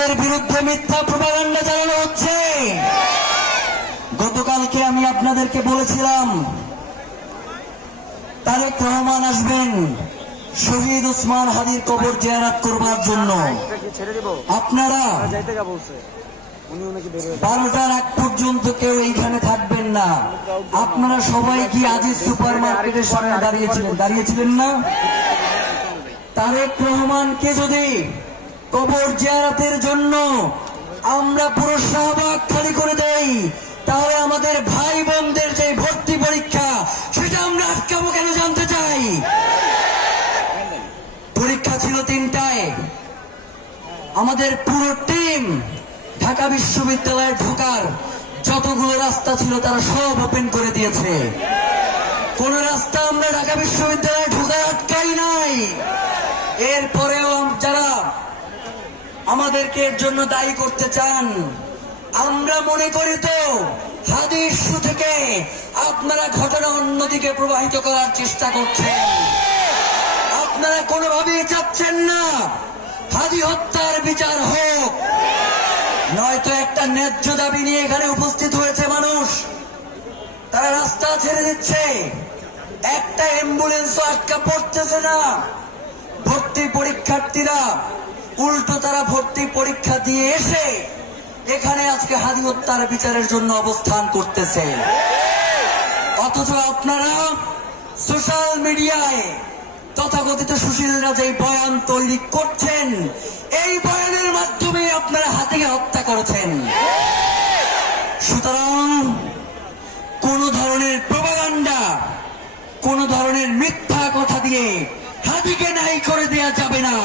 আমাদের বিরুদ্ধে মিথ্যা প্রপাগান্ডা চালানো হচ্ছে। গতকালকে আমি আপনাদেরকে বলেছিলাম, তারেক রহমান আসবেন শহীদ উসমান হাদির কবর জিয়ারাত করবার জন্য। আপনারা বারোটার আগ পর্যন্ত কেউ এইখানে থাকবেন না। আপনারা সবাই কি আজিজ সুপার মার্কেটের সামনে দাঁড়িয়েছিলেন? দাঁড়িয়েছিলেন না? তারেক রহমানকে যদি কবর জিয়ারাতের জন্য আমরা পুরো শাহবাগ খালি করে দেই। তাহলে আমাদের ভাই বোনদের যে ভর্তি পরীক্ষা, সেটা আমরা আটকাবো কেন জানতে চাই? পরীক্ষা ছিল তিনটায়। আমাদের পুরো টিম ঢাকা বিশ্ববিদ্যালয়ে ঢোকার যতগুলো রাস্তা ছিল তারা সব ওপেন করে দিয়েছে। কোন রাস্তা আমরা ঢাকা বিশ্ববিদ্যালয়ে আমাদেরকে এর জন্য দায়ী করতে চান। আমরা মনে করি তো, হাদিস থেকে আপনারা ঘটনা অন্যদিকে প্রবাহিত করার চেষ্টা করছেন। আপনারা কোনোভাবেই চাচ্ছেন না, হাদি হত্যার বিচার হোক। নয়তো একটা ন্যায্য দাবি নিয়ে এখানে উপস্থিত হয়েছে মানুষ। তারা রাস্তা ছেড়ে দিচ্ছে। একটা অ্যাম্বুলেন্সও আটকা পড়তেছে না। ভর্তি পরীক্ষার্থীরা উল্টো তারা ভর্তি পরীক্ষা দিয়ে এসে এখানে আজকে হাদি হত্যার বিচারের জন্য অবস্থান করতেছে। অথচ আপনারা সোশ্যাল মিডিয়ায় তথাকথিত সুশীলরা যে বয়ান তৈরি করছেন, এই বয়ানের মাধ্যমে আপনারা হাতিকে হত্যা করেছেন। সুতরাং কোন ধরনের প্রপাগান্ডা কোন ধরনের মিথ্যা কথা দিয়ে হাদিকে নাই করে দেয়া যাবে না।